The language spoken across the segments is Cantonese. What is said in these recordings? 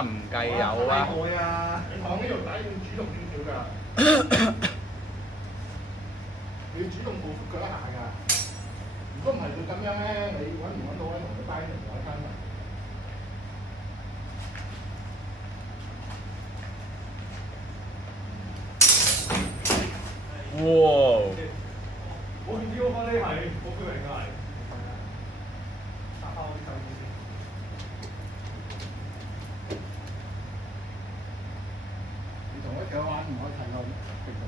啦，唔計有啦。愛啊！你講呢條底要主動少少㗎，你要主動報復佢一下㗎。如果唔係佢咁樣咧，你揾唔揾到咧，同佢掰另外一餐飯。哇！我唔知我講呢係，我佢明㗎係。打開我啲手機先。你同佢玩唔可以睇到極度。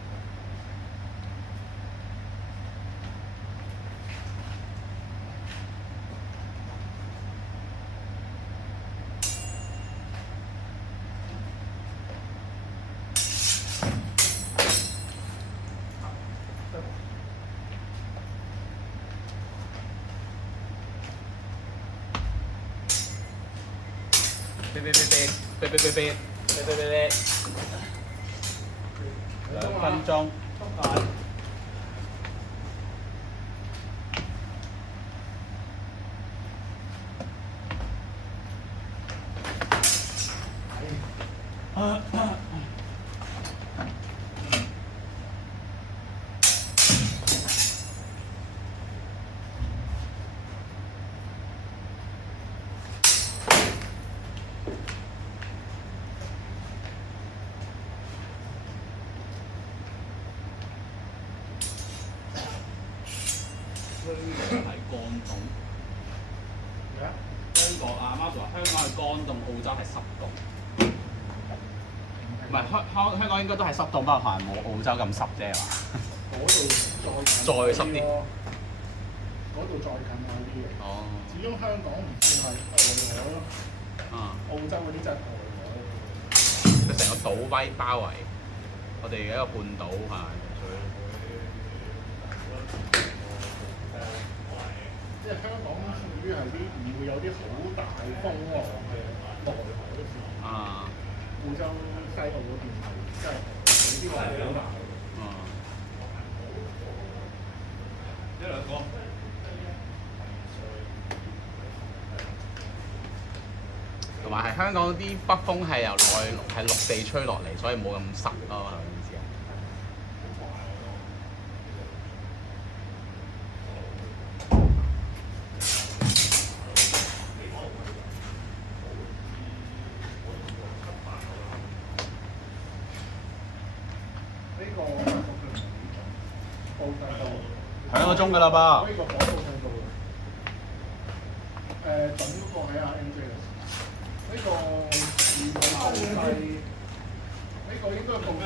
2分鐘。係乾凍。咩啊？香港阿媽就話香港係乾凍，澳洲係濕凍。唔係香港應該都係濕凍，不過可能冇澳洲咁濕啫嘛。嗰度再濕啲嗰度再近下啲嘅。哦。始終香港唔算係外海咯。澳洲嗰啲真係外海。佢成個島威包圍我哋嘅一個半島係。因為香港屬於係啲唔會有啲好大風浪嘅內海嘅時候。澳洲西澳嗰邊係真係有啲浪好大。一兩個。同埋係香港啲北風係由係陸地吹落嚟，所以冇咁濕咯，係咪意思啊？呢個報曬到。兩個鐘㗎啦噃。呢個講報曬到嘅。準嗰個喺阿 MJ 度。呢個報曬，呢個應該報曬